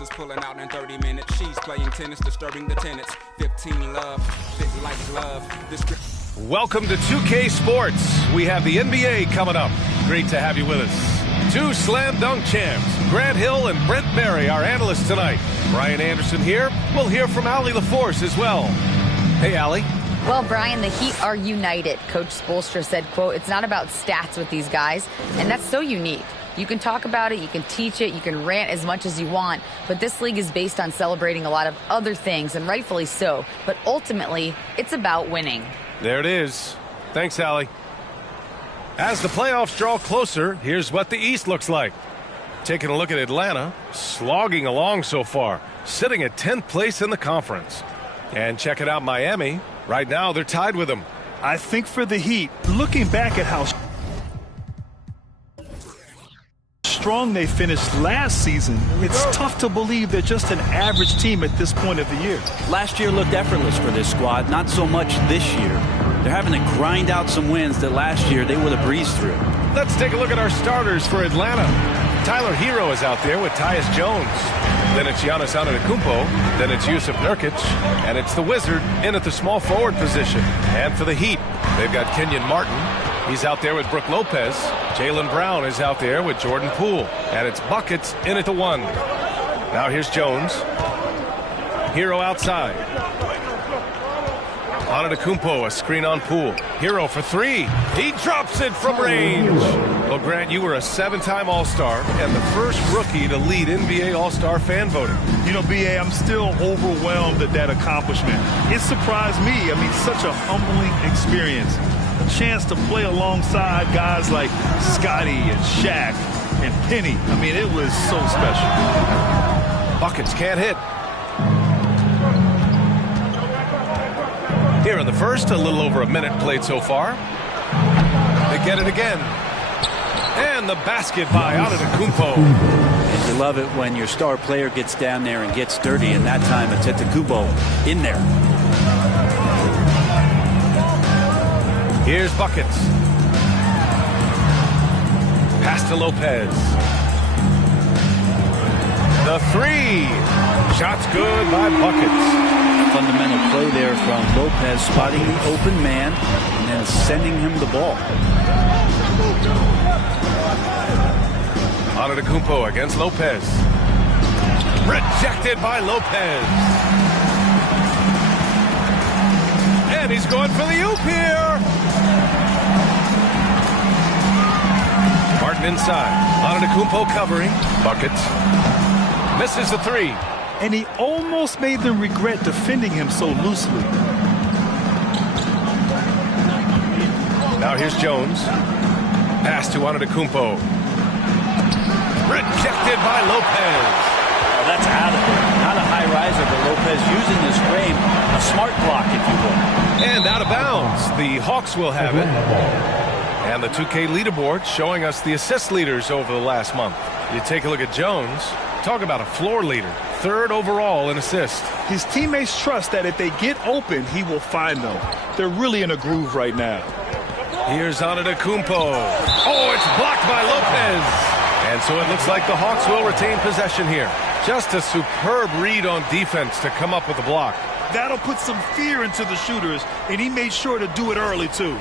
is pulling out in 30 minutes. She's playing tennis, disturbing the tenants. 15 love, fit like glove. Welcome to 2K Sports. We have the NBA coming up. Great to have you with us. Two slam dunk champs, Grant Hill and Brent Barry, our analysts tonight. Brian Anderson here. We'll hear from Allie LaForce as well. Hey, Allie. Well, Brian, the Heat are united. Coach Spoelstra said, quote, "It's not about stats with these guys," and that's so unique. You can talk about it, you can teach it, you can rant as much as you want, but this league is based on celebrating a lot of other things, and rightfully so. But ultimately, it's about winning. There it is. Thanks, Allie. As the playoffs draw closer, here's what the East looks like. Taking a look at Atlanta, slogging along so far, sitting at 10th place in the conference. And checking out Miami, right now they're tied with them. I think for the Heat, looking back at how strong they finished last season, it's tough to believe they're just an average team at this point of the year. Last year looked effortless for this squad, not so much this year. They're having to grind out some wins that last year they would have breezed through. Let's take a look at our starters for Atlanta. Tyler Hero is out there with Tyus Jones. Then it's Giannis Antetokounmpo. Then it's Jusuf Nurkic. And it's the Wizard in at the small forward position. And for the Heat, they've got Kenyon Martin. He's out there with Brook Lopez. Jaylen Brown is out there with Jordan Poole. And it's buckets in at the 1. Now here's Jones. Hero outside. Antetokounmpo, a screen on Poole. Hero for 3. He drops it from range. Well, Grant, you were a 7-time All-Star and the first rookie to lead NBA All-Star fan voting. You know, B.A., I'm still overwhelmed at that accomplishment. It surprised me. I mean, such a humbling experience. A chance to play alongside guys like Scotty and Shaq and Penny. I mean, it was so special. Buckets can't hit. Here in the first, a little over a minute played so far. They get it again. And the basket by Antetokounmpo. And you love it when your star player gets down there and gets dirty, and that time it's Antetokounmpo in there. Here's buckets. Pass to Lopez. The 3. Shot's good by Buckets. Fundamental play there from Lopez, spotting the open man and then sending him the ball. Antetokounmpo against Lopez. Rejected by Lopez. And he's going for the oop here. Martin inside. Antetokounmpo covering. Buckets. Misses the 3. And he almost made them regret defending him so loosely. Now here's Jones. Pass to Antetokounmpo. Rejected by Lopez. Oh, that's out of there. Not a high riser, but Lopez using his frame. A smart block, if you will. And out of bounds. The Hawks will have it. And the 2K leaderboard showing us the assist leaders over the last month. You take a look at Jones. Talk about a floor leader. 3rd overall in assists. His teammates trust that if they get open, he will find them. They're really in a groove right now. Here's Antetokounmpo. Oh, it's blocked by Lopez. And so it looks like the Hawks will retain possession here. Just a superb read on defense to come up with the block. That'll put some fear into the shooters, and he made sure to do it early, too.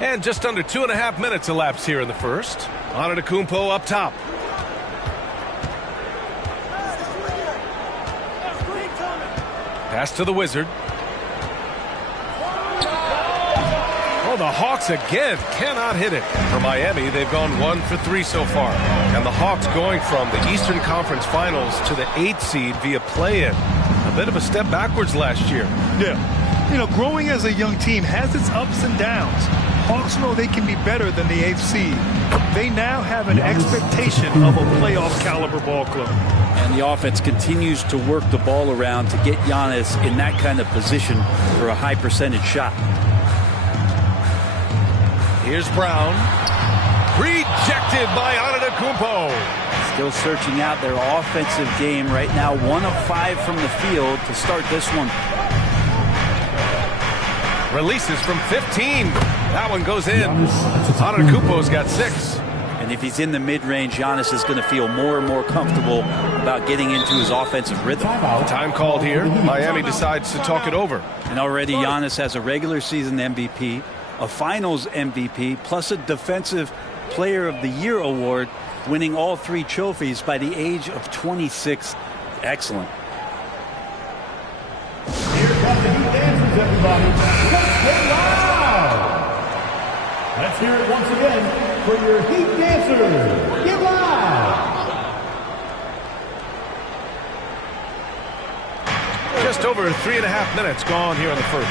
And just under 2.5 minutes elapsed here in the first. Antetokounmpo up top. Pass to the Wizard. Oh, the Hawks again cannot hit it. For Miami, they've gone 1 for 3 so far. And the Hawks going from the Eastern Conference Finals to the 8th seed via play-in. A bit of a step backwards last year. Yeah. You know, growing as a young team has its ups and downs. Hawks know they can be better than the 8th seed. They now have an expectation of a playoff caliber ball club. And the offense continues to work the ball around to get Giannis in that kind of position for a high percentage shot. Here's Brown. Rejected by Antetokounmpo. Still searching out their offensive game right now. 1 of 5 from the field to start this one. Releases from 15. That one goes in. Antetokounmpo's got 6. And if he's in the mid-range, Giannis is going to feel more and more comfortable about getting into his offensive rhythm. Time called here. Miami decides to talk it over. And already Giannis has a regular season MVP, a finals MVP, plus a defensive player of the year award, winning all 3 trophies by the age of 26. Excellent. Here come the Heat dancers, everybody. Let's get loud! Let's hear it once again for your Heat dancers. Get loud! Just over 3.5 minutes gone here in the first.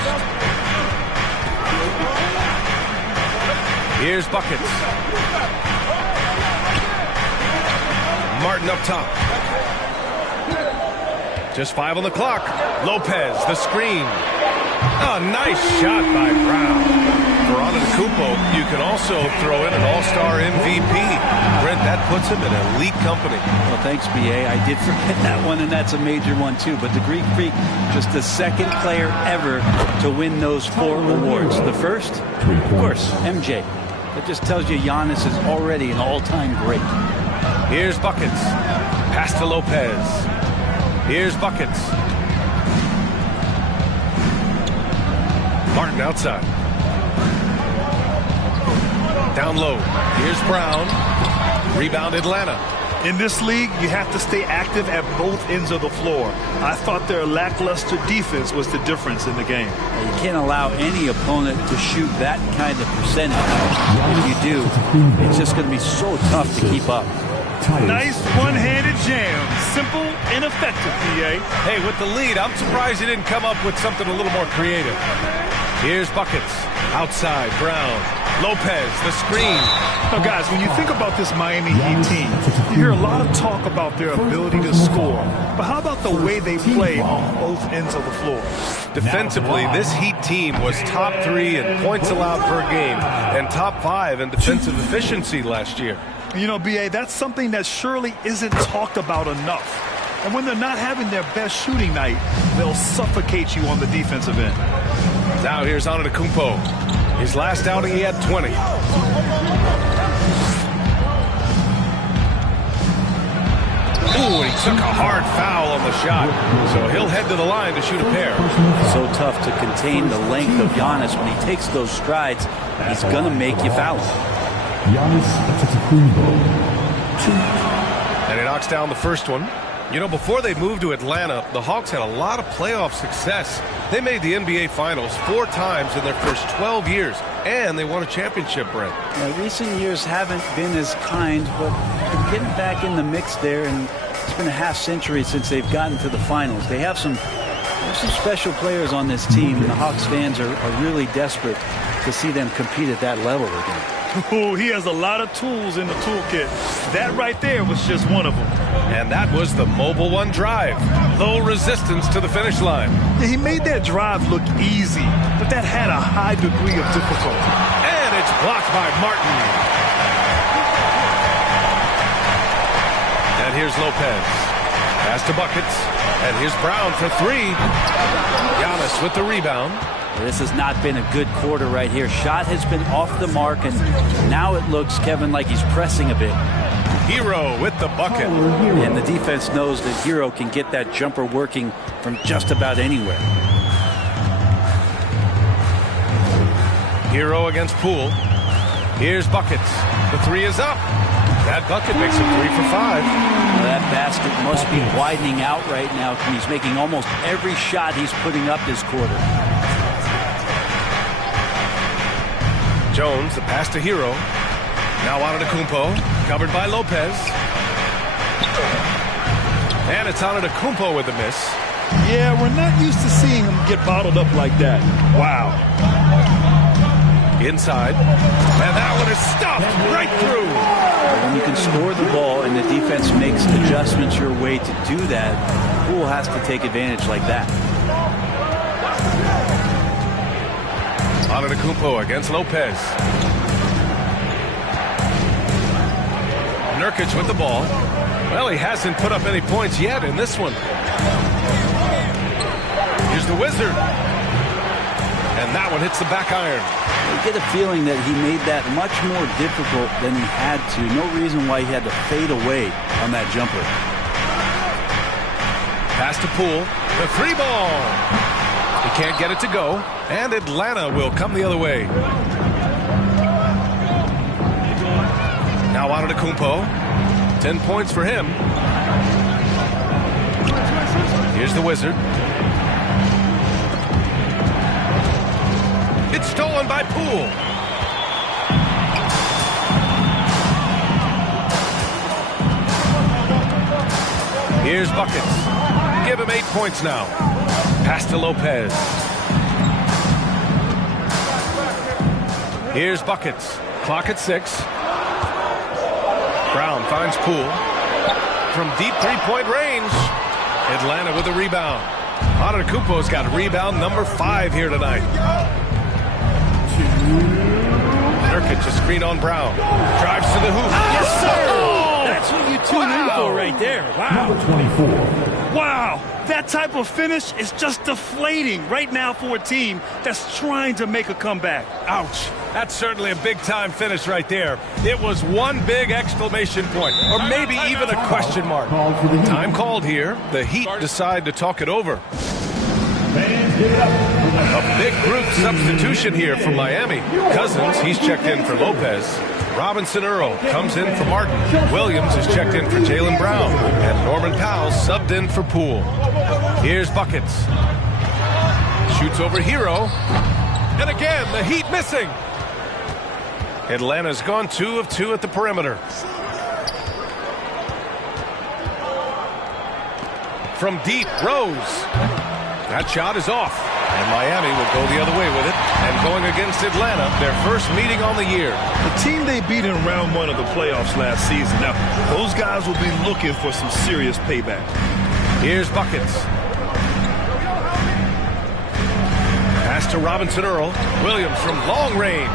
Here's buckets. Martin up top. Just 5 on the clock. Lopez, the screen. Oh, nice shot by Brown. For Antetokounmpo, you can also throw in an all-star MVP. Brent, that puts him in elite company. Well, thanks, B.A. I did forget that one, and that's a major one, too. But the Greek Freak, just the second player ever to win those 4 awards. The first, of course, MJ. That just tells you Giannis is already an all-time great. Here's buckets. Pass to Lopez. Here's buckets. Martin outside. Down low. Here's Brown. Rebound Atlanta. In this league, you have to stay active at both ends of the floor. I thought their lackluster defense was the difference in the game. You can't allow any opponent to shoot that kind of percentage. If you do, it's just going to be so tough to keep up. Nice one-handed jam. Simple and effective, PA. Hey, with the lead, I'm surprised he didn't come up with something a little more creative. Here's buckets. Outside, Brown. Lopez, the screen. Now, guys, when you think about this Miami Heat team, you hear a lot of talk about their ability to score. But how about the way they play on both ends of the floor? Defensively, this Heat team was top 3 in points allowed per game and top 5 in defensive efficiency last year. You know, B.A., that's something that surely isn't talked about enough. And when they're not having their best shooting night, they'll suffocate you on the defensive end. Now here's Antetokounmpo. His last outing, he had 20. Ooh, and he took a hard foul on the shot. So he'll head to the line to shoot a pair. So tough to contain the length of Giannis. When he takes those strides, he's going to make you foul him. Giannis Antetokounmpo. And he knocks down the first one. You know, before they moved to Atlanta, the Hawks had a lot of playoff success. They made the NBA Finals 4 times in their first 12 years, and they won a championship, Brent. Recent years haven't been as kind, but they're getting back in the mix there, and it's been a half-century since they've gotten to the finals. They have some special players on this team, and the Hawks fans are really desperate to see them compete at that level again. Ooh, he has a lot of tools in the toolkit. That right there was just one of them. And that was the Mobile One drive. Low resistance to the finish line. Yeah, he made that drive look easy, but that had a high degree of difficulty. And it's blocked by Martin. And here's Lopez. Pass to buckets. And here's Brown for 3. Giannis with the rebound. This has not been a good quarter right here. Shot has been off the mark, and now it looks, Kevin, like he's pressing a bit. Hero with the bucket. And the defense knows that Hero can get that jumper working from just about anywhere. Hero against Poole. Here's buckets. The 3 is up. That bucket makes it 3 for 5. Well, that basket must be widening out right now. He's making almost every shot he's putting up this quarter. Jones, the pass to Hero. Now Antetokounmpo, covered by Lopez. And it's Antetokounmpo with the miss. Yeah, we're not used to seeing him get bottled up like that. Wow. Inside. And that one is stuffed right through. When you can score the ball and the defense makes adjustments your way to do that, Poole has to take advantage like that. Antetokounmpo against Lopez. Nurkic with the ball. Well, he hasn't put up any points yet in this one. Here's the Wizard. And that one hits the back iron. You get a feeling that he made that much more difficult than he had to. No reason why he had to fade away on that jumper. Pass to Poole. The 3-ball. He can't get it to go. And Atlanta will come the other way. Now Antetokounmpo. 10 points for him. Here's the Wizard. It's stolen by Poole. Here's Buckets. Give him 8 points now. Pass to Lopez. Here's Buckets. Clock at 6. Brown finds Poole. From deep three-point range. Atlanta with a rebound. Antetokounmpo's got rebound number 5 here tonight. Nurkic a screen on Brown. Drives to the hoop. Yes, sir! Oh, that's what you tune in for right there. Wow. Number 24. Wow, that type of finish is just deflating right now for a team that's trying to make a comeback. Ouch. That's certainly a big-time finish right there. It was one big exclamation point, or maybe even a question mark. Time called here. The Heat decide to talk it over. A big group substitution here for Miami. Cousins, he's checked in for Lopez. Robinson Earl comes in for Martin. Williams is checked in for Jaylen Brown. And Norman Powell subbed in for Poole. Here's Buckets. Shoots over Hero. And again, the Heat missing. Atlanta's gone 2 of 2 at the perimeter. From deep, Rose. That shot is off. And Miami will go the other way with it. And going against Atlanta, their first meeting on the year. The team they beat in round 1 of the playoffs last season. Now, those guys will be looking for some serious payback. Here's Buckets. Pass to Robinson Earl. Williams from long range.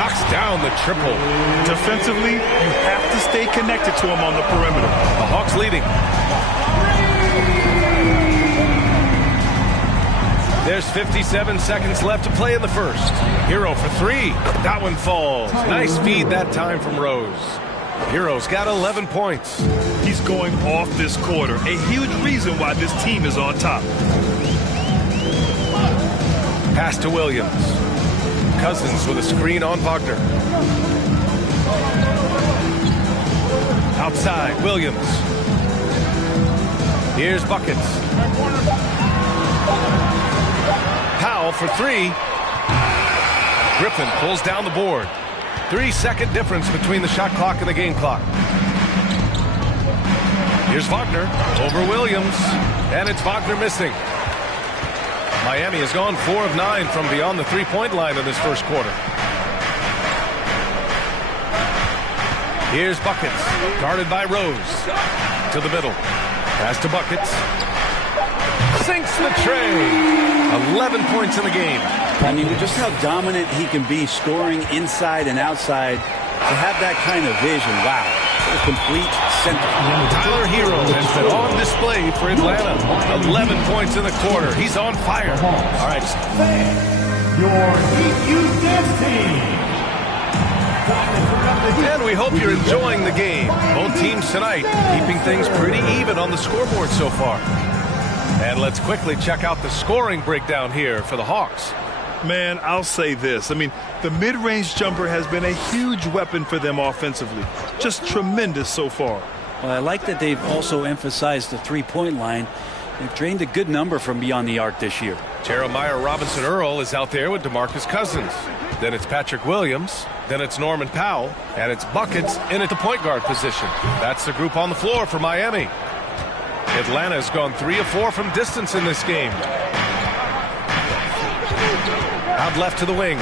Knocks down the triple. Defensively, you have to stay connected to him on the perimeter. The Hawks leading. There's 57 seconds left to play in the first. Hero for 3. That one falls. Nice feed that time from Rose. Hero's got 11 points. He's going off this quarter. A huge reason why this team is on top. Pass to Williams. Cousins with a screen on Wagner. Outside, Williams. Here's Buckets. Powell for 3. Griffin pulls down the board. 3-second difference between the shot clock and the game clock. Here's Wagner over Williams. And it's Wagner missing. Miami has gone 4 of 9 from beyond the three-point line in this first quarter. Here's Buckets, guarded by Rose. To the middle. Pass to Buckets. Sinks the tray. 11 points in the game. I mean, just how dominant he can be scoring inside and outside. To have that kind of vision, wow. A complete center. Tyler Hero has been on display for Atlanta. 11 points in the quarter. He's on fire. All right. Your Heat Youth Dance Team. And we hope you're enjoying the game. Both teams tonight keeping things pretty even on the scoreboard so far. And let's quickly check out the scoring breakdown here for the Hawks. Man, I'll say this. I mean, the mid-range jumper has been a huge weapon for them offensively. Just tremendous so far. Well, I like that they've also emphasized the three-point line. They've drained a good number from beyond the arc this year. Jeremiah Robinson Earl is out there with DeMarcus Cousins. Then it's Patrick Williams. Then it's Norman Powell. And it's Buckets in at the point guard position. That's the group on the floor for Miami. Atlanta has gone 3 of 4 from distance in this game. Out left to the wing.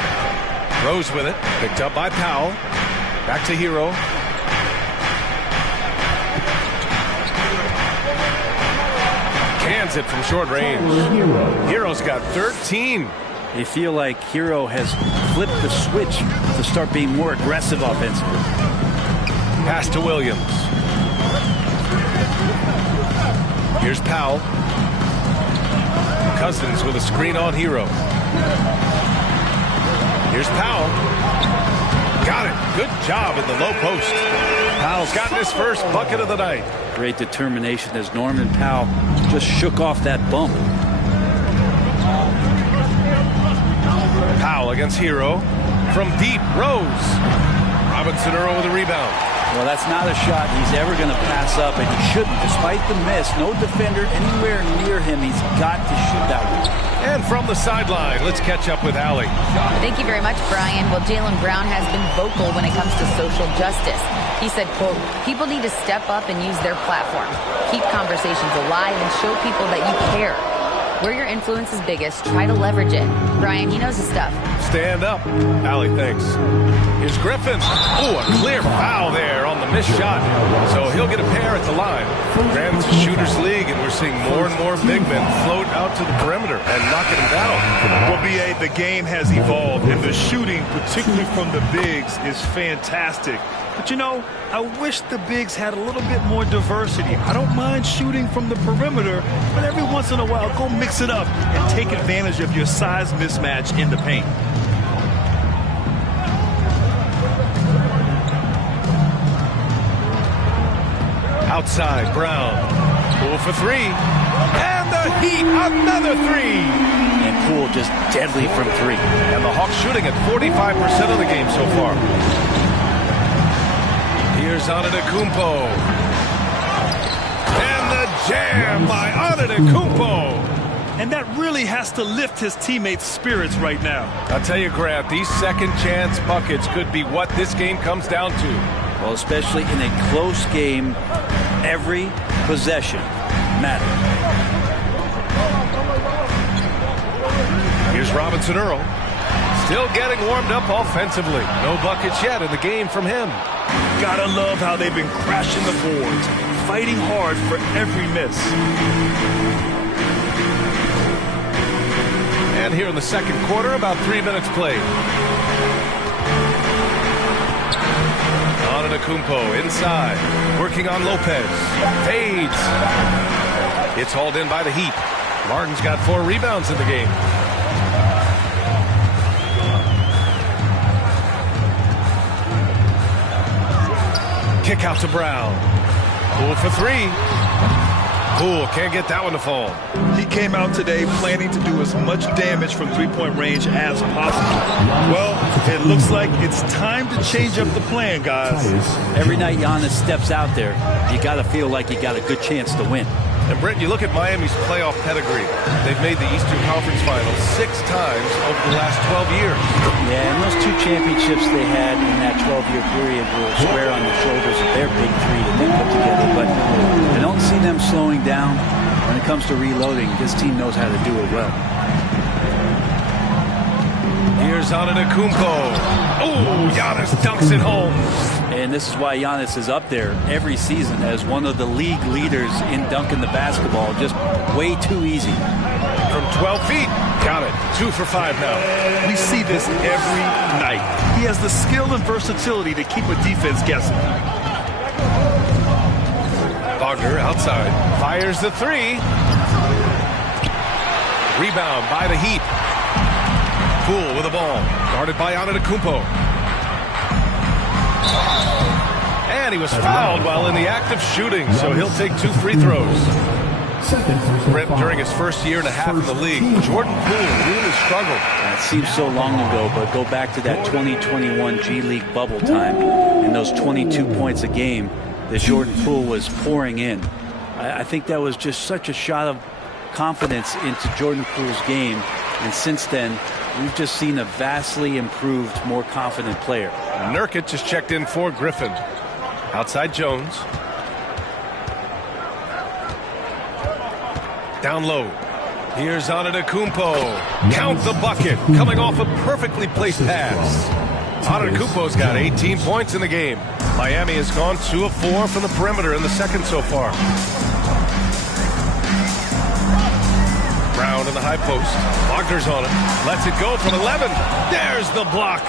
Rose with it. Picked up by Powell. Back to Hero. Cans it from short range. Hero's got 13. They feel like Hero has flipped the switch to start being more aggressive offensively. Pass to Williams. Here's Powell. Cousins with a screen on Hero. Here's Powell. Got it. Good job in the low post. Powell's gotten his first bucket of the night. Great determination as Norman Powell just shook off that bump. Powell against Hero. From deep, Rose. Robinson-Earl with a rebound. Well, that's not a shot he's ever going to pass up, and he shouldn't. Despite the miss, no defender anywhere near him. He's got to shoot that one. And from the sideline, let's catch up with Allie. Thank you very much, Brian. Well, Jaylen Brown has been vocal when it comes to social justice. He said, quote, people need to step up and use their platform. Keep conversations alive and show people that you care. Where your influence is biggest, try to leverage it. Brian, he knows his stuff. Stand up. Allie, thanks. Here's Griffin. Oh, a clear foul there on the missed shot. So he'll get a pair at the line. Granted, it's a shooter's league, and we're seeing more and more big men float out to the perimeter and knocking them down. Well, B.A., the game has evolved, and the shooting, particularly from the bigs, is fantastic. But, you know, I wish the bigs had a little bit more diversity. I don't mind shooting from the perimeter, but every once in a while, go mix it up and take advantage of your size mismatch in the paint. Outside, Brown. Poole for three. And the Heat, another three. And Poole just deadly from three. And the Hawks shooting at 45% of the game so far. Here's Antetokounmpo. And the jam by Antetokounmpo. And that really has to lift his teammates' spirits right now. I'll tell you, Grant, these second chance buckets could be what this game comes down to. Well, especially in a close game, every possession matters. Here's Robinson-Earl. Still getting warmed up offensively. No buckets yet in the game from him. Gotta love how they've been crashing the boards, fighting hard for every miss. And here in the second quarter, about 3 minutes played. Antetokounmpo inside, working on Lopez. Fades. It's hauled in by the Heat. Martin's got 4 rebounds in the game. Kick out to Brown. Poole for three. Poole can't get that one to fall. He came out today planning to do as much damage from three-point range as possible. Well, it looks like it's time to change up the plan, guys. Every night Giannis steps out there, you got to feel like you got a good chance to win. And Brent, you look at Miami's playoff pedigree. They've made the Eastern Conference Finals 6 times over the last 12 years. Yeah, and those 2 championships they had in that 12-year period were square on the shoulders of their big 3 that they put together. But I don't see them slowing down when it comes to reloading. This team knows how to do it well. Here's Antetokounmpo. Oh, Giannis dunks it home. And this is why Giannis is up there every season as one of the league leaders in dunking the basketball. Just way too easy. From 12 feet. Got it. 2 for 5 now. We see this every night. He has the skill and versatility to keep a defense guessing. Wagner outside. Fires the 3. Rebound by the Heat. Poole with the ball. Guarded by Antetokounmpo. And he was fouled while in the act of shooting, so he'll take 2 free throws. Brent, during his first year and a half in the league, Jordan Poole really struggled. It seems so long ago, but go back to that 2021 G League bubble time and those 22 points a game that Jordan Poole was pouring in. I think that was just such a shot of confidence into Jordan Poole's game, and since then, we've just seen a vastly improved, more confident player. Nurkic just checked in for Griffin. Outside Jones. Down low. Here's Antetokounmpo. Count the bucket. Coming off a perfectly placed pass. Antetokounmpo's got 18 points in the game. Miami has gone 2 of 4 from the perimeter in the second so far. Brown in the high post. Wagner's on it. Lets it go from 11. There's the block.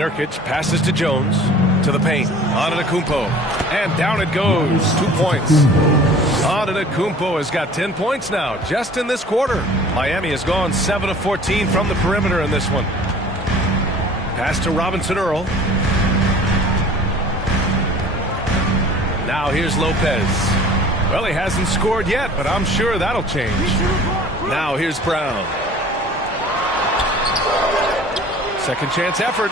Nurkic passes to Jones. To the paint. Antetokounmpo. And down it goes. 2 points. Antetokounmpo has got 10 points now, just in this quarter. Miami has gone 7 of 14 from the perimeter in this one. Pass to Robinson Earl. Now here's Lopez. Well, he hasn't scored yet, but I'm sure that'll change. Now here's Brown. Second chance effort.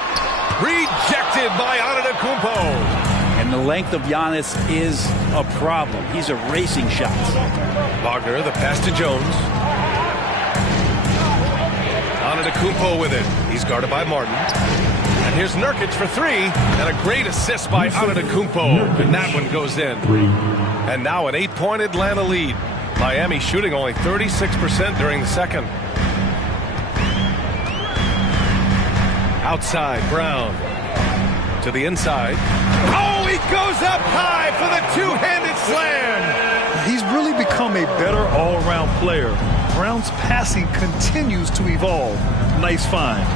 Rejected by Antetokounmpo. And the length of Giannis is a problem. He's erasing shots. Wagner, the pass to Jones. Antetokounmpo with it. He's guarded by Martin. And here's Nurkic for three. And a great assist by Antetokounmpo. And that one goes in. And now an 8-point Atlanta lead. Miami shooting only 36% during the second. Outside, Brown. To the inside. Oh, he goes up high for the two-handed slam. He's really become a better all-around player. Brown's passing continues to evolve. Nice find.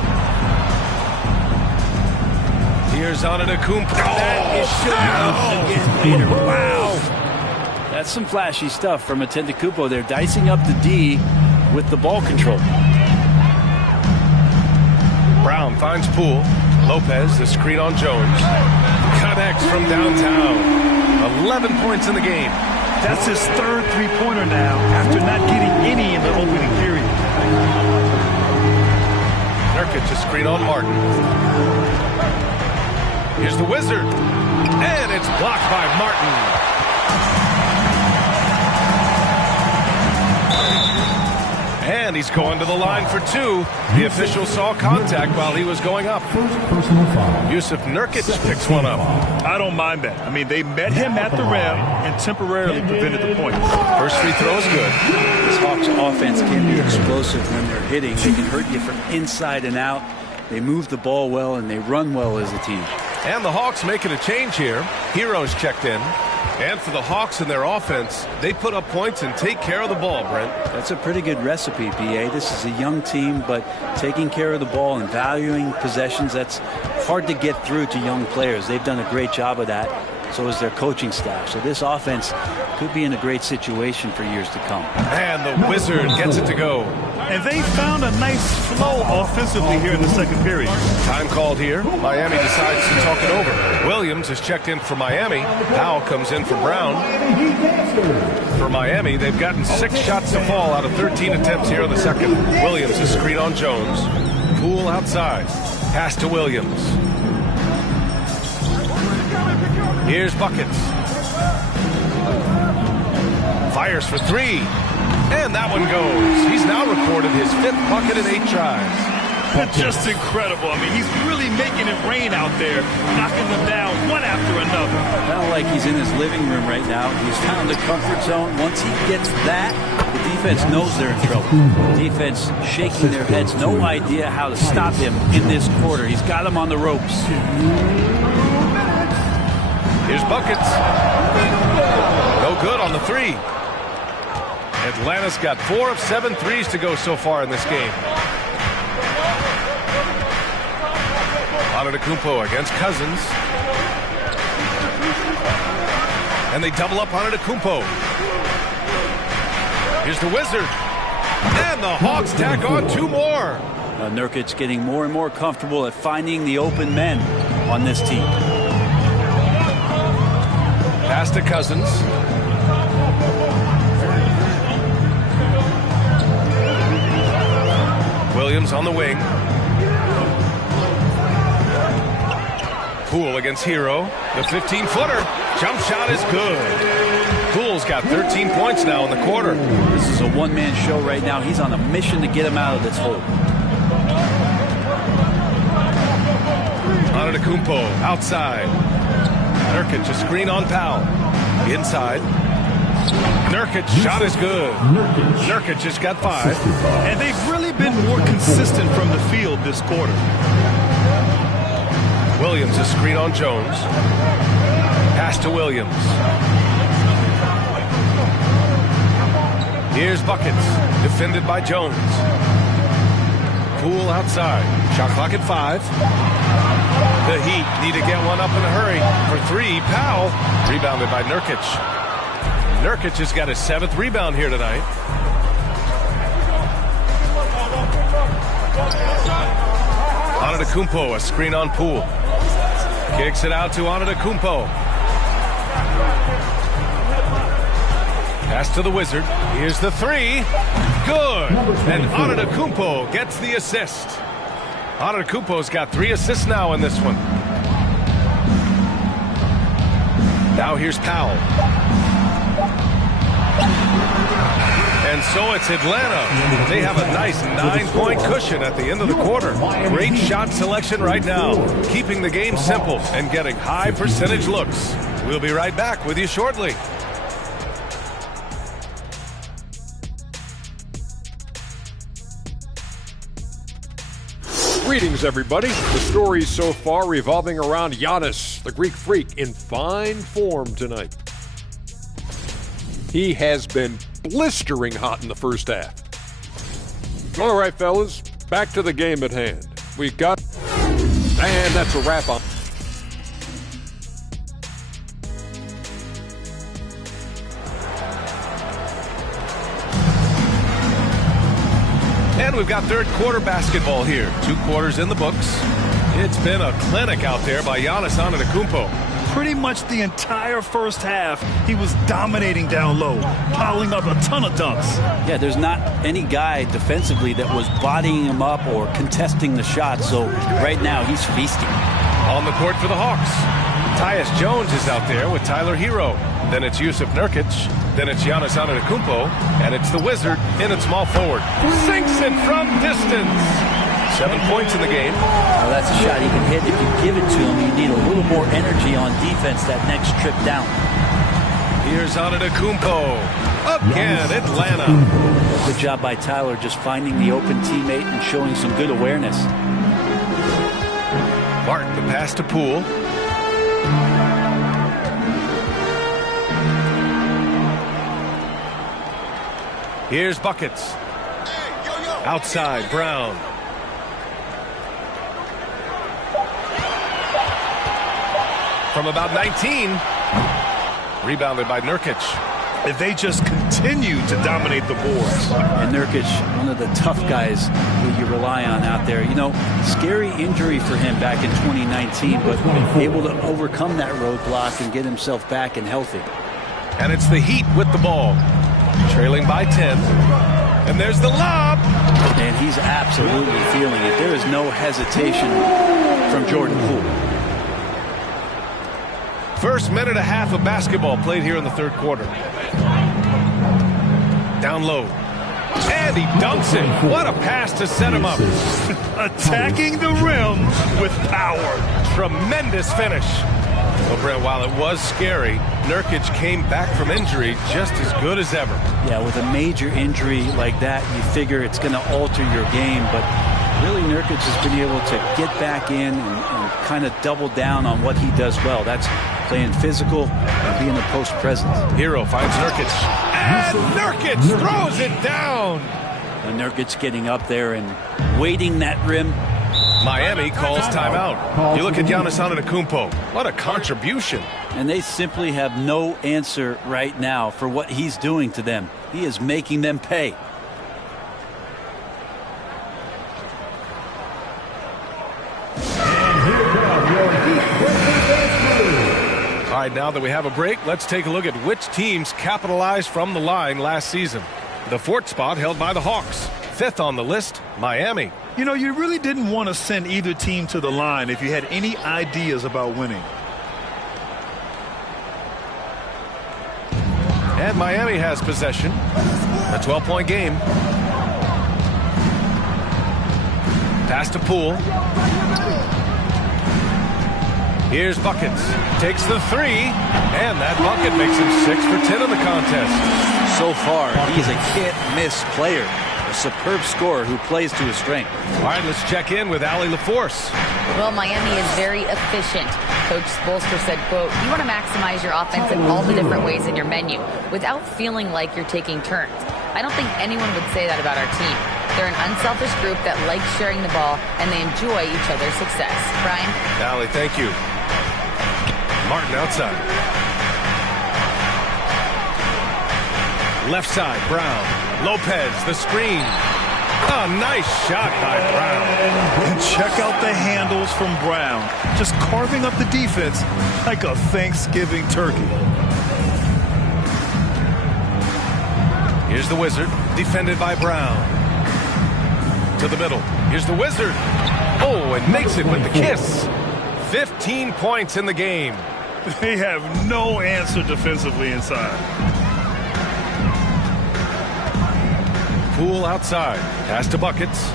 Here's Antetokounmpo. That is shooting again later. Wow. That's some flashy stuff from Antetokounmpo. They're dicing up the D with the ball control. Brown finds Poole. Lopez, the screen on Jones. Connects from downtown. 11 points in the game. That's his third three-pointer now after not getting any in the opening period. Nurkic, a screen on Martin. Here's the Wizard. And it's blocked by Martin. And he's going to the line for two. The official saw contact while he was going up. Yusuf Nurkic picks one up. I don't mind that. I mean, they met him at the rim and temporarily prevented the point. First free throw is good. This Hawks offense can be explosive when they're hitting. They can hurt you from inside and out. They move the ball well and they run well as a team. And the Hawks making a change here. Heroes checked in. And for the Hawks and their offense, they put up points and take care of the ball, Brent. That's a pretty good recipe, B.A. This is a young team, but taking care of the ball and valuing possessions, that's hard to get through to young players. They've done a great job of that. So is their coaching staff. So this offense could be in a great situation for years to come. And the Wizard gets it to go. And they found a nice flow offensively here in the second period. Time called here. Miami decides to talk it over. Williams is checked in for Miami. Powell comes in for Brown. For Miami, they've gotten 6 shots to fall out of 13 attempts here in the second. Williams is screen on Jones. Poole outside. Pass to Williams. Here's Buckets. Fires for three. And that one goes. He's now recorded his 5th bucket in 8 tries. That's just incredible. I mean, he's really making it rain out there, knocking them down one after another. Kind of like he's in his living room right now. He's found the comfort zone. Once he gets that, the defense knows they're in trouble. Defense shaking their heads. No idea how to stop him in this quarter. He's got him on the ropes. Here's Buckets. No good on the three. Atlanta's got 4 of 7 threes to go so far in this game. Antetokounmpo against Cousins. And they double up Antetokounmpo. Here's the Wizard. And the Hawks tack on 2 more. Nurkic getting more and more comfortable at finding the open men on this team. Pass to Cousins. Williams on the wing. Poole against Hero. The 15-footer. Jump shot is good. Poole's got 13 points now in the quarter. This is a one-man show right now. He's on a mission to get him out of this hole. Antetokounmpo outside. Nurkic a screen on Powell. Inside. Nurkic shot is good. Nurkic just got 5. And they've really been more consistent from the field this quarter. Williams a screen on Jones. Pass to Williams. Here's Buckets. Defended by Jones. Poole outside. Shot clock at 5. The Heat need to get one up in a hurry. For three, Powell. Rebounded by Nurkic. Nurkic has got his 7th rebound here tonight. Antetokounmpo, a screen on Poole. Kicks it out to Antetokounmpo. Pass to the Wizard. Here's the three. Good. And Antetokounmpo gets the assist. Antetokounmpo's got 3 assists now in this one. Now here's Powell. And so it's Atlanta. They have a nice 9-point cushion at the end of the quarter. Great shot selection right now, keeping the game simple and getting high percentage looks. We'll be right back with you shortly. Greetings, everybody. The stories so far revolving around Giannis, the Greek Freak, in fine form tonight. He has been blistering hot in the first half. All right, fellas, back to the game at hand. We got, and that's a wrap on. And we've got third quarter basketball here. 2 quarters in the books. It's been a clinic out there by Giannis Antetokounmpo. Pretty much the entire first half, he was dominating down low, piling up a ton of dunks. Yeah, there's not any guy defensively that was bodying him up or contesting the shot, so right now he's feasting. On the court for the Hawks, Tyus Jones is out there with Tyler Hero. Then it's Jusuf Nurkic. Then it's Giannis Antetokounmpo. And it's the Wizard in at small forward. Sinks it from distance. 7 points in the game. Well, that's a shot he can hit. If you give it to him, you need a little more energy on defense that next trip down. Here's Antetokounmpo. Again, Atlanta. Good job by Tyler just finding the open teammate and showing some good awareness. Martin, the pass to Poole. Here's Buckets. Outside, Brown. From about 19. Rebounded by Nurkic. If they just continue to dominate the boards. And Nurkic, one of the tough guys that you rely on out there. You know, scary injury for him back in 2019, but able to overcome that roadblock and get himself back and healthy. And it's the Heat with the ball. Trailing by 10. And there's the lob. And he's absolutely feeling it. There is no hesitation from Jordan Poole. First minute and a half of basketball played here in the third quarter. Down low. And he dunks it. What a pass to set him up. Attacking the rim with power. Tremendous finish. Well, Brent, while it was scary, Nurkic came back from injury just as good as ever. Yeah, with a major injury like that, you figure it's going to alter your game, but really Nurkic has been able to get back in and kind of double down on what he does well. That's playing physical and being a post presence. Hero finds Nurkic. And Nurkic throws it down. And Nurkic getting up there and waiting that rim. Miami calls timeout. You look at Giannis Antetokounmpo. What a contribution. And they simply have no answer right now for what he's doing to them. He is making them pay. All right, now that we have a break, let's take a look at which teams capitalized from the line last season. The 4th spot held by the Hawks. 5th on the list, Miami. You know, you really didn't want to send either team to the line if you had any ideas about winning. And Miami has possession. A 12-point game. Pass to Poole. Here's Buckets. Takes the three. And that bucket makes him 6 for 10 in the contest. So far, he's a can't-miss player. A superb scorer who plays to his strength. All right, let's check in with Allie LaForce. Well, Miami is very efficient. Coach Spoelstra said, quote, you want to maximize your offense in all the different ways in your menu without feeling like you're taking turns. I don't think anyone would say that about our team. They're an unselfish group that likes sharing the ball, and they enjoy each other's success. Brian? Allie, thank you. Martin outside. Left side, Brown. Lopez, the screen. Oh, nice shot by Brown. And check out the handles from Brown. Just carving up the defense like a Thanksgiving turkey. Here's the Wizard, defended by Brown. To the middle. Here's the Wizard. Oh, and makes it with the kiss. 15 points in the game. They have no answer defensively inside. Poole outside. Pass to Buckets.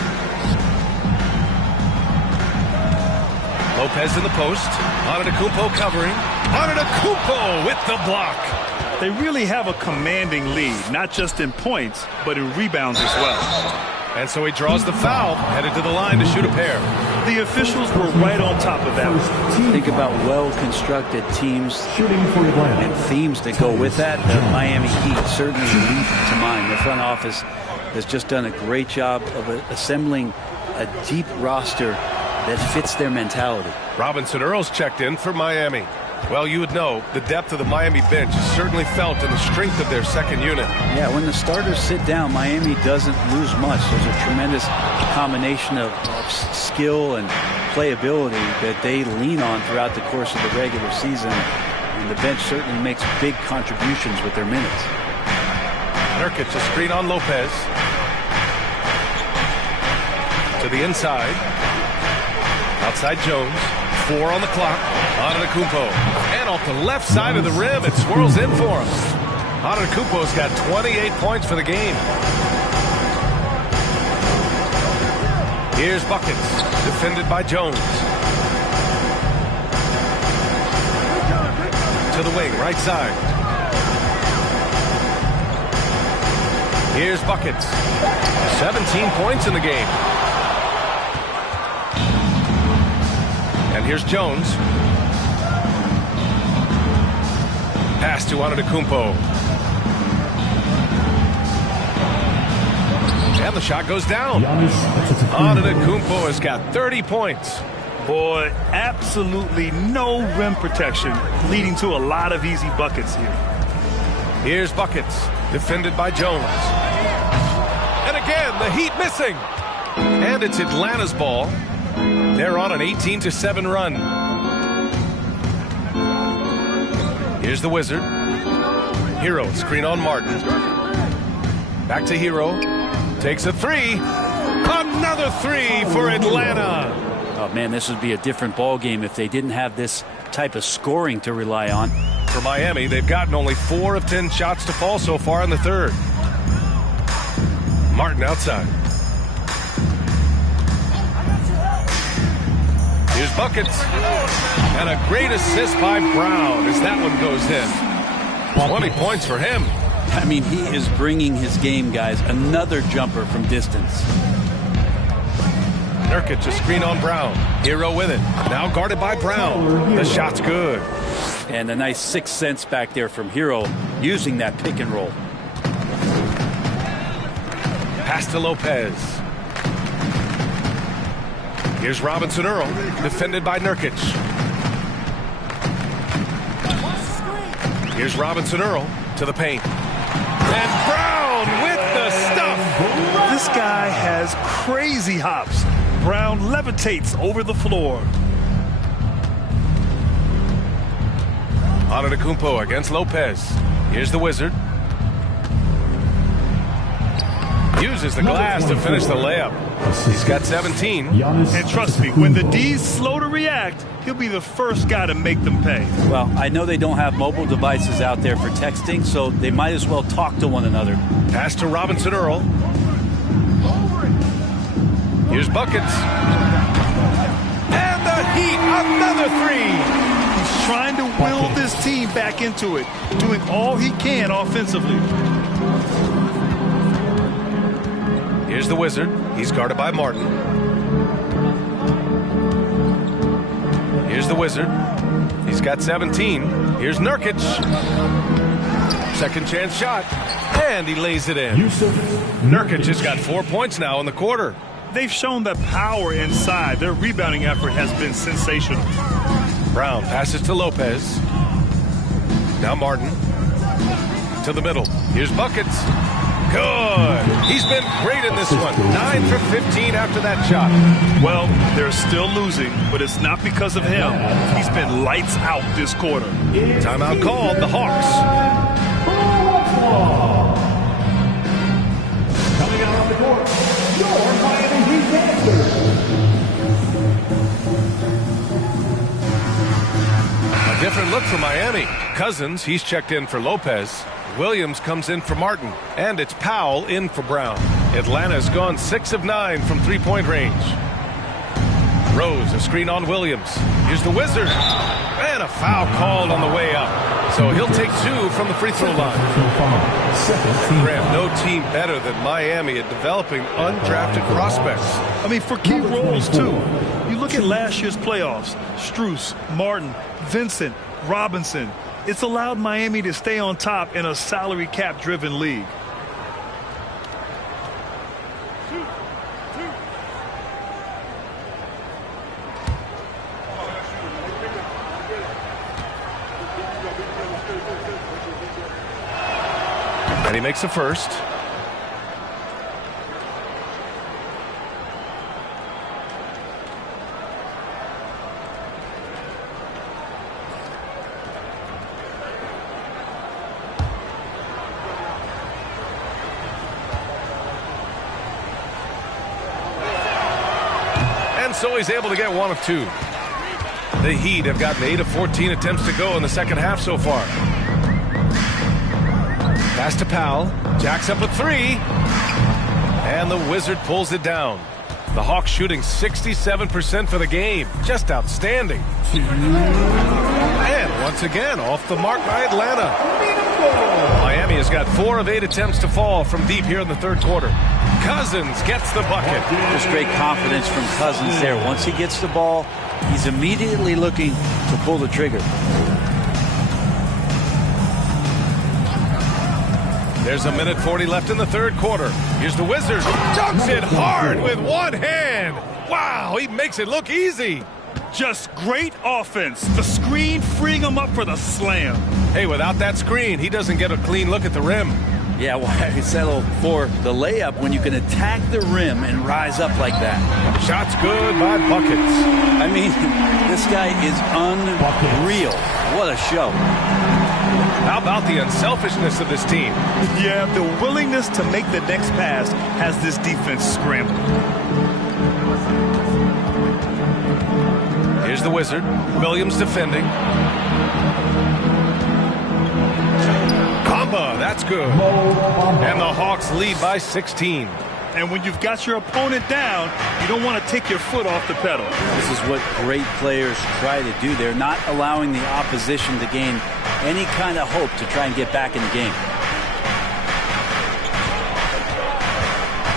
Lopez in the post. Antetokounmpo covering. Antetokounmpo with the block. They really have a commanding lead, not just in points, but in rebounds as well. And so he draws the foul, headed to the line to shoot a pair. The officials were right on top of that. Think about well-constructed teams Shooting for Atlanta. and themes that go with that. The Miami Heat certainly leap to mind. The front office has just done a great job of assembling a deep roster that fits their mentality. Robinson Earl's checked in for Miami. Well, you would know the depth of the Miami bench is certainly felt in the strength of their second unit. Yeah, when the starters sit down, Miami doesn't lose much. There's a tremendous combination of skill and playability that they lean on throughout the course of the regular season. And the bench certainly makes big contributions with their minutes. Nurkic, a screen on Lopez. To the inside. Outside Jones. 4 on the clock. Antetokounmpo. And off the left side of the rim, it swirls in for him. Antetokounmpo's got 28 points for the game. Here's Buckets, defended by Jones. To the wing, right side. Here's Buckets. 17 points in the game. And here's Jones. Pass to Antetokounmpo. And the shot goes down. Antetokounmpo has got 30 points. Boy, absolutely no rim protection, leading to a lot of easy buckets here. Here's Buckets, defended by Jones. And again, the Heat missing. And it's Atlanta's ball. They're on an 18-7 run. Here's the Wizard. Hero, screen on Martin. Back to Hero. Takes a three. Another three for Atlanta. Oh, man, this would be a different ball game if they didn't have this type of scoring to rely on. For Miami, they've gotten only 4 of 10 shots to fall so far in the third. Martin outside. Here's Buckets. And a great assist by Brown as that one goes in. 20 points for him. I mean, he is bringing his game, guys. Another jumper from distance. Nurkic, a screen on Brown. Hero with it. Now guarded by Brown. The shot's good. And a nice 6 cents back there from Hero using that pick and roll. Pass to Lopez. Here's Robinson Earl, defended by Nurkic. Here's Robinson Earl to the paint. And Brown with the stuff. This guy has crazy hops. Brown levitates over the floor. Antetokounmpo against Lopez. Here's the Wizard. Uses the glass to finish the layup. He's got 17. And trust me, when the D's slow to react, he'll be the first guy to make them pay. Well, I know they don't have mobile devices out there for texting, so they might as well talk to one another. Pass to Robinson Earl. Here's Buckets. And the Heat, another three. He's trying to will this team back into it, doing all he can offensively. Here's the Wizard. He's guarded by Martin. Here's the Wizard. He's got 17. Here's Nurkic. Second chance shot. And he lays it in. Yusuf Nurkic has got 4 points now in the quarter. They've shown the power inside. Their rebounding effort has been sensational. Brown passes to Lopez. Now Martin. To the middle. Here's buckets. Good. He's been great in this one. 9 for 15 after that shot. Well, they're still losing, but it's not because of him. He's been lights out this quarter. Timeout called. The Hawks. Coming out on the court, your Miami Heat Dancers. A different look for Miami. Cousins, he's checked in for Lopez. Williams comes in for Martin. And it's Powell in for Brown. Atlanta's gone 6 of 9 from three-point range. Rose, a screen on Williams. Here's the Wizard. And a foul called on the way up. So he'll take 2 from the free throw line. Graham, no team better than Miami at developing undrafted prospects. I mean, for key roles, too. You look at last year's playoffs. Strus, Martin, Vincent, Robinson. It's allowed Miami to stay on top in a salary cap-driven league. And he makes the first. And so he's able to get 1 of 2. The Heat have gotten 8 of 14 attempts to go in the second half so far. Pass to Powell. Jacks up a 3. And the Wizard pulls it down. The Hawks shooting 67% for the game. Just outstanding. And once again, off the mark by Atlanta. Miami has got 4 of 8 attempts to fall from deep here in the third quarter. Cousins gets the bucket. Just great confidence from Cousins there. Once he gets the ball, he's immediately looking to pull the trigger. There's a minute 40 left in the third quarter. Here's the Wizard. Dunks it hard with one hand. Wow, he makes it look easy. Just great offense. The screen freeing him up for the slam. Hey, without that screen, he doesn't get a clean look at the rim. Yeah, why settle for the layup when you can attack the rim and rise up like that? Shots good by buckets. I mean, this guy is unreal. What a show. How about the unselfishness of this team? Yeah, the willingness to make the next pass has this defense scrambling. Here's the Wizard. Williams defending. Bamba, that's good. And the Hawks lead by 16. And when you've got your opponent down, you don't want to take your foot off the pedal. This is what great players try to do. They're not allowing the opposition to gain any kind of hope to try and get back in the game.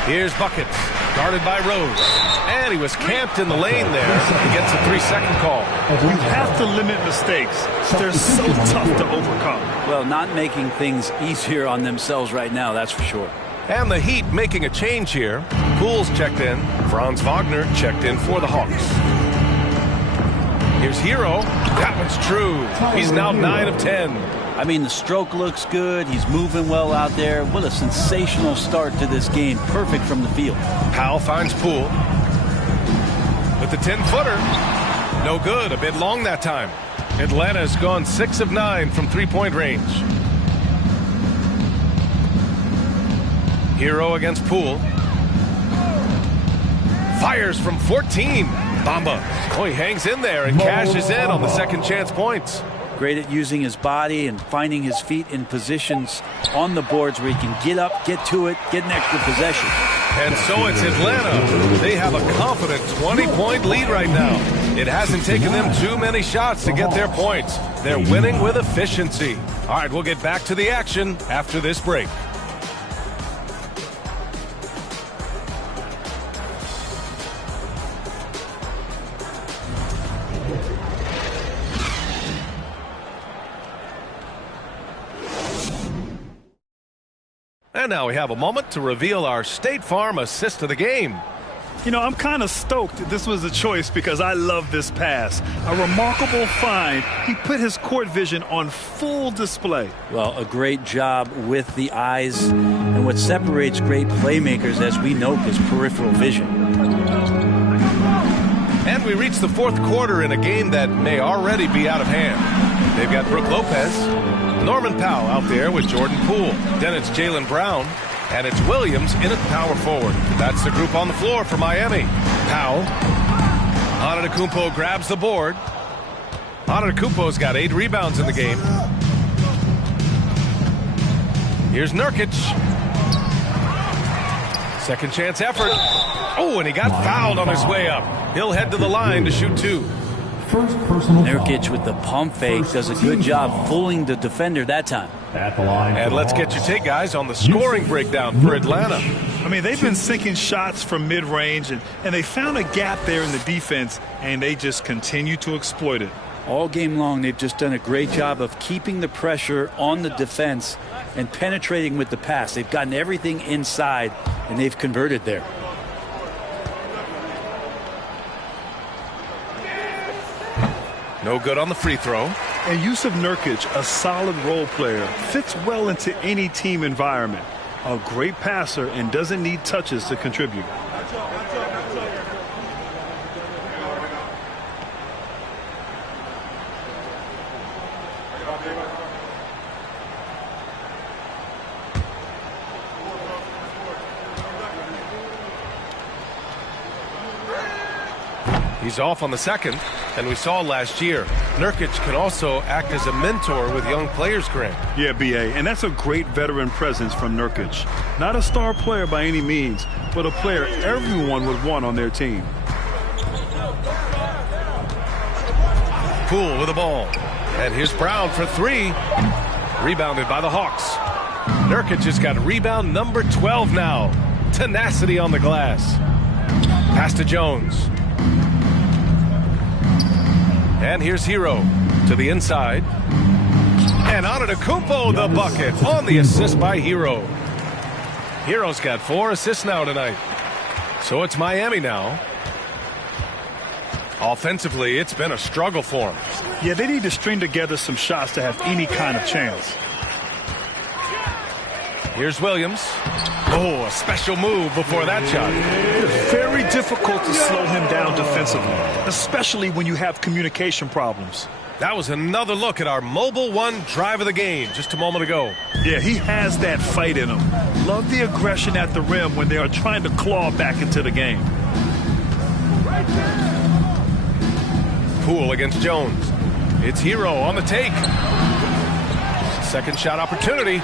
Here's Buckets, guarded by Rose. And he was camped in the lane there. He gets a 3-second call. You have to limit mistakes. They're so tough to overcome. Well, not making things easier on themselves right now, that's for sure. And the Heat making a change here. Poole's checked in. Franz Wagner checked in for the Hawks. Here's Hero. That one's true. He's now 9 of 10. I mean, the stroke looks good. He's moving well out there. What a sensational start to this game. Perfect from the field. Powell finds Poole. With the 10-footer. No good. A bit long that time. Atlanta's gone 6 of 9 from three-point range. Hero against Poole. Fires from 14. Bamba. Oh, he hangs in there and cashes in on the second chance points. Great at using his body and finding his feet in positions on the boards where he can get up, get to it, get an extra possession. And so it's Atlanta. They have a confident 20-point lead right now. It hasn't taken them too many shots to get their points. They're winning with efficiency. All right, we'll get back to the action after this break. And now we have a moment to reveal our State Farm assist of the game. You know, I'm kind of stoked this was a choice because I love this pass. A remarkable find. He put his court vision on full display. Well, a great job with the eyes. And what separates great playmakers, as we note, is peripheral vision. And we reach the fourth quarter in a game that may already be out of hand. They've got Brook Lopez, Norman Powell out there with Jordan Poole. Then it's Jaylen Brown. And it's Williams in at power forward. That's the group on the floor for Miami. Powell. Antetokounmpo grabs the board. Antetokounmpo's got 8 rebounds in the game. Here's Nurkic. Second chance effort. Oh, and he got fouled on his way up. He'll head to the line to shoot 2. Nurkic with the pump fake does a good job fooling the defender that time. At the line. And let's get your take, guys, on the scoring breakdown for Atlanta. I mean, they've been sinking shots from mid-range, and they found a gap there in the defense, and they just continue to exploit it. All game long, they've just done a great job of keeping the pressure on the defense and penetrating with the pass. They've gotten everything inside, and they've converted there. No good on the free throw. And Jusuf Nurkic, a solid role player, fits well into any team environment. A great passer and doesn't need touches to contribute. He's off on the second, and we saw last year, Nurkic can also act as a mentor with young players, Grant. Yeah, B.A., and that's a great veteran presence from Nurkic. Not a star player by any means, but a player everyone would want on their team. Poole with the ball. And here's Brown for 3. Rebounded by the Hawks. Nurkic has got rebound number 12 now. Tenacity on the glass. Pass to Jones. And here's Hero to the inside. And Antetokounmpo the bucket on the assist by Hero. Hero's got 4 assists now tonight. So it's Miami now. Offensively, it's been a struggle for them. Yeah, they need to string together some shots to have any kind of chance. Here's Williams. Oh, a special move before that shot. It's very difficult to slow him down defensively, especially when you have communication problems. That was another look at our Mobile One drive of the game just a moment ago. Yeah, he has that fight in him. Love the aggression at the rim when they are trying to claw back into the game. Poole against Jones. It's Hero on the take. Second shot opportunity.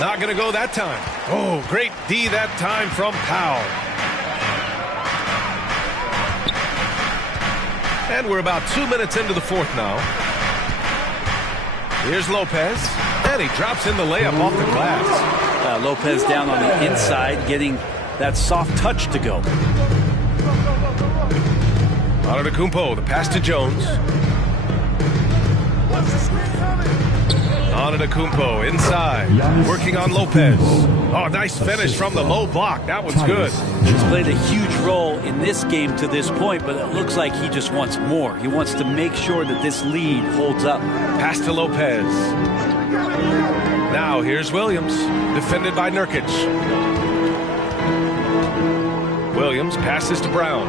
Not going to go that time. Oh, great D that time from Powell. And we're about 2 minutes into the fourth now. Here's Lopez. And he drops in the layup off the glass. Lopez down on the inside, getting that soft touch to go. Antetokounmpo, the pass to Jones. Antetokounmpo inside, working on Lopez. Oh, nice finish from the low block. That one's good. He's played a huge role in this game to this point, but it looks like he just wants more. He wants to make sure that this lead holds up. Pass to Lopez. Now here's Williams, defended by Nurkic. Williams passes to Brown.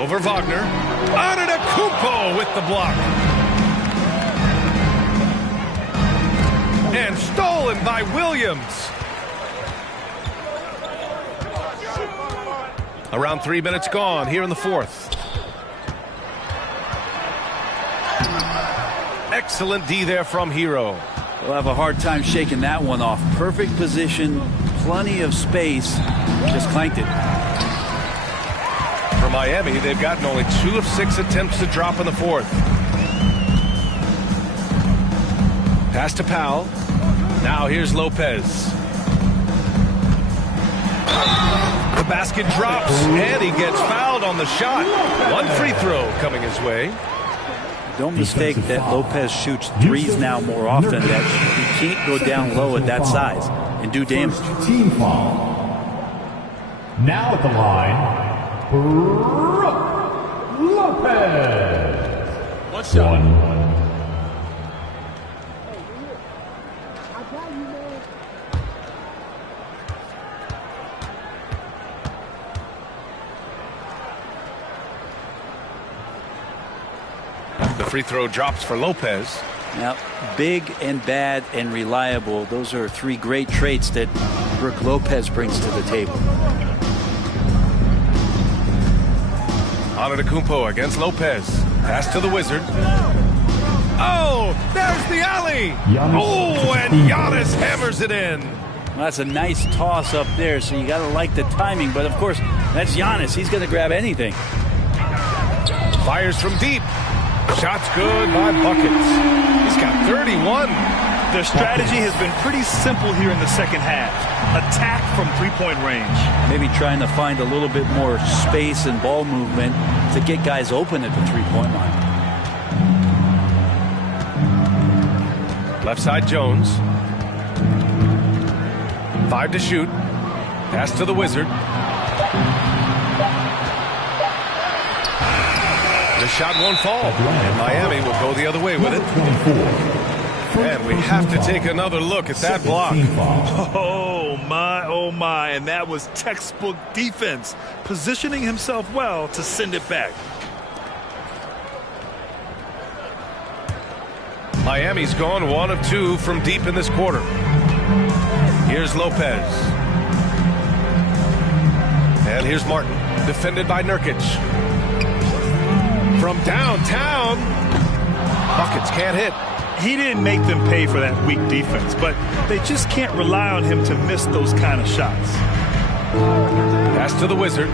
Over Wagner. Antetokounmpo with the block. And stolen by Williams. Around 3 minutes gone here in the fourth. Excellent D there from Hero. They'll have a hard time shaking that one off. Perfect position, plenty of space, just clanked it. For Miami, they've gotten only 2 of 6 attempts to drop in the fourth. Pass to Powell. Now here's Lopez. The basket drops, and he gets fouled on the shot. One free throw coming his way. Don't mistake that Lopez shoots threes now more often, that he can't go down low at that size. and do damage. First team foul. Now at the line, Brook Lopez. One shot. One. The free throw drops for Lopez. Now, big and bad and reliable. Those are three great traits that Brook Lopez brings to the table. Antetokounmpo against Lopez. Pass to the Wizard. Oh, there's the alley. Oh, and Giannis hammers it in. Well, that's a nice toss up there, so you got to like the timing. But, of course, that's Giannis. He's going to grab anything. Fires from deep. Shot's good by Buckets. He's got 31. Their strategy has been pretty simple here in the second half. Attack from three-point range. Maybe trying to find a little bit more space and ball movement to get guys open at the three-point line. Left side Jones. 5 to shoot. Pass to the Wizard. The shot won't fall, and Miami will go the other way with it. And we have to take another look at that block. Oh my, and that was textbook defense, positioning himself well to send it back. Miami's gone 1 of 2 from deep in this quarter. Here's Lopez. And here's Martin, defended by Nurkic. From downtown, Buckets can't hit. He didn't make them pay for that weak defense, but they just can't rely on him to miss those kind of shots. Pass to the Wizard.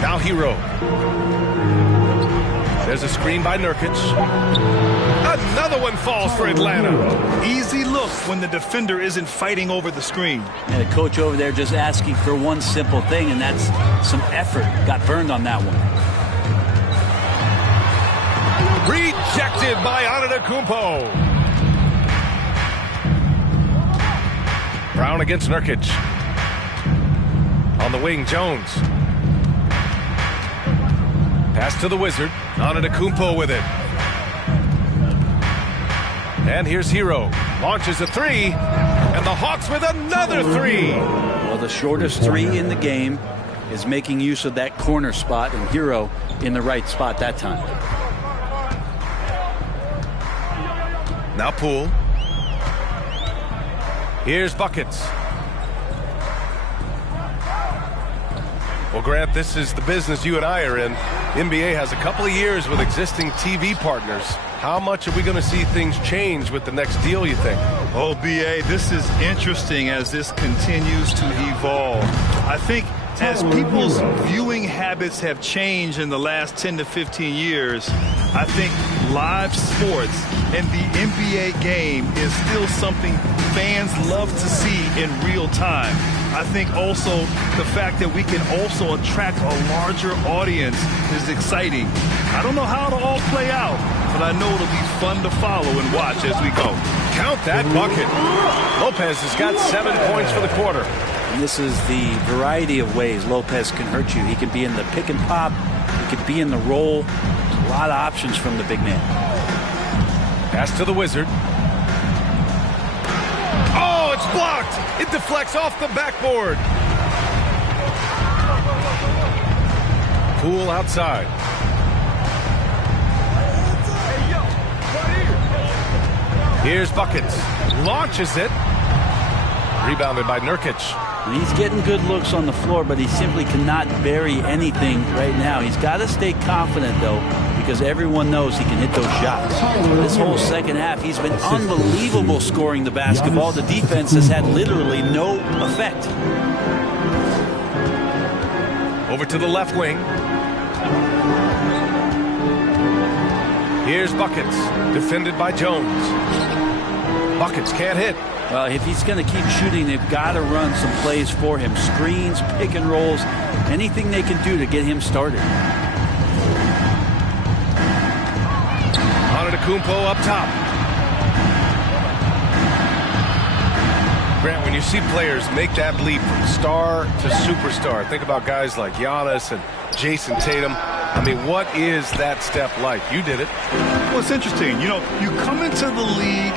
Now Hero. There's a screen by Nurkic. Another one falls for Atlanta. Easy look when the defender isn't fighting over the screen. And the coach over there just asking for one simple thing, and that's some effort. Got burned on that one. Rejected by Antetokounmpo. Brown against Nurkic. On the wing, Jones. Pass to the Wizard. Antetokounmpo with it. And here's Hero. Launches a three. And the Hawks with another three. Well, the shortest three in the game is making use of that corner spot, and Hero in the right spot that time. Now Poole. Here's Buckets. Well, Grant, this is the business you and I are in. NBA has a couple of years with existing TV partners. How much are we going to see things change with the next deal, you think? Oh, B.A., this is interesting as this continues to evolve. I think as people's viewing habits have changed in the last 10 to 15 years, I think live sports and the NBA game is still something fans love to see in real time. I think also the fact that we can also attract a larger audience is exciting. I don't know how it'll all play out, but I know it'll be fun to follow and watch as we go. Count that bucket. Lopez has got 7 points for the quarter. And this is the variety of ways Lopez can hurt you. He can be in the pick and pop. He can be in the roll. There's a lot of options from the big man. Pass to the Wizard. Oh, it's blocked. It deflects off the backboard. Poole outside. Here's Buckets. Launches it. Rebounded by Nurkic. And he's getting good looks on the floor, but he simply cannot bury anything right now. He's got to stay confident, though, because everyone knows he can hit those shots. This whole second half, he's been unbelievable scoring the basketball. The defense has had literally no effect. Over to the left wing. Here's Buckets, defended by Jones. Buckets can't hit. Well, if he's going to keep shooting, they've got to run some plays for him. Screens, pick and rolls, anything they can do to get him started. Antetokounmpo up top. Grant, when you see players make that leap from star to superstar, think about guys like Giannis and Jason Tatum. I mean, what is that step like? You did it. Well, it's interesting. You know, you come into the league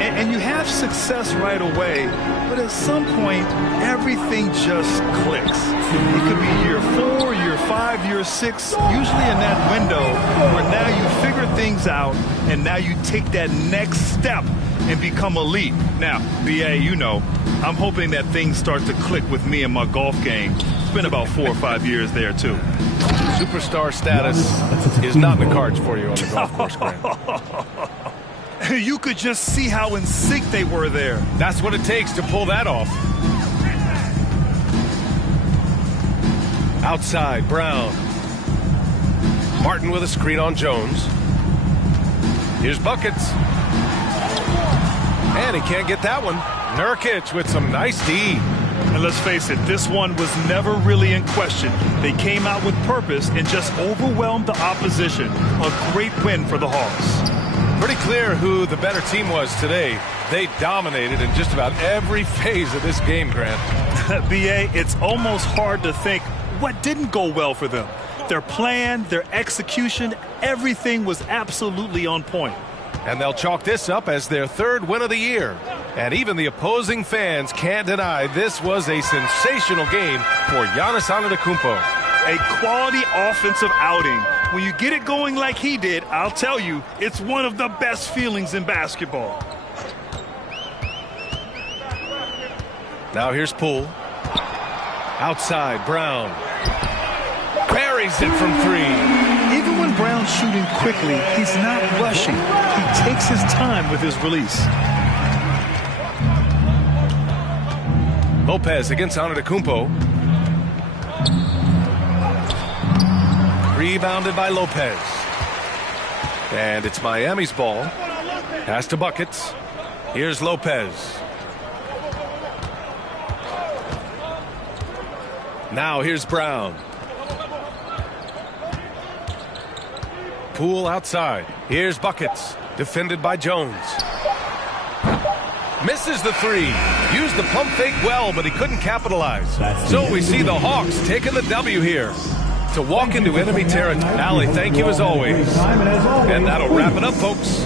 and you have success right away, but at some point, everything just clicks. It could be year 4, year 5, year 6, usually in that window where now you figure things out and now you take that next step and become elite. Now, BA, you know, I'm hoping that things start to click with me in my golf game. It's been about 4 or 5 years there, too. Superstar status is not in the cards for you on the golf course, Grant. You could just see how in sync they were there. That's what it takes to pull that off. Outside, Brown. Martin with a screen on Jones. Here's Buckets. And he can't get that one. Nurkic with some nice D. And let's face it, this one was never really in question. They came out with purpose and just overwhelmed the opposition. A great win for the Hawks. Pretty clear who the better team was today. They dominated in just about every phase of this game, Grant. BA, it's almost hard to think what didn't go well for them. Their plan, their execution, everything was absolutely on point. And they'll chalk this up as their 3rd win of the year. And even the opposing fans can't deny this was a sensational game for Giannis Antetokounmpo. A quality offensive outing. When you get it going like he did, I'll tell you, it's one of the best feelings in basketball. Now here's Poole. Outside, Brown. Buries it from 3. Even when Brown's shooting quickly, he's not rushing. He takes his time with his release. Lopez against Antetokounmpo. Rebounded by Lopez. And it's Miami's ball. Pass to Buckets. Here's Lopez. Now here's Brown. Poole outside. Here's Buckets. Defended by Jones. Misses the 3. Used the pump fake well, but he couldn't capitalize. So we see the Hawks taking the W here to walk into enemy territory. Allie, thank you as always. And that'll wrap it up, folks.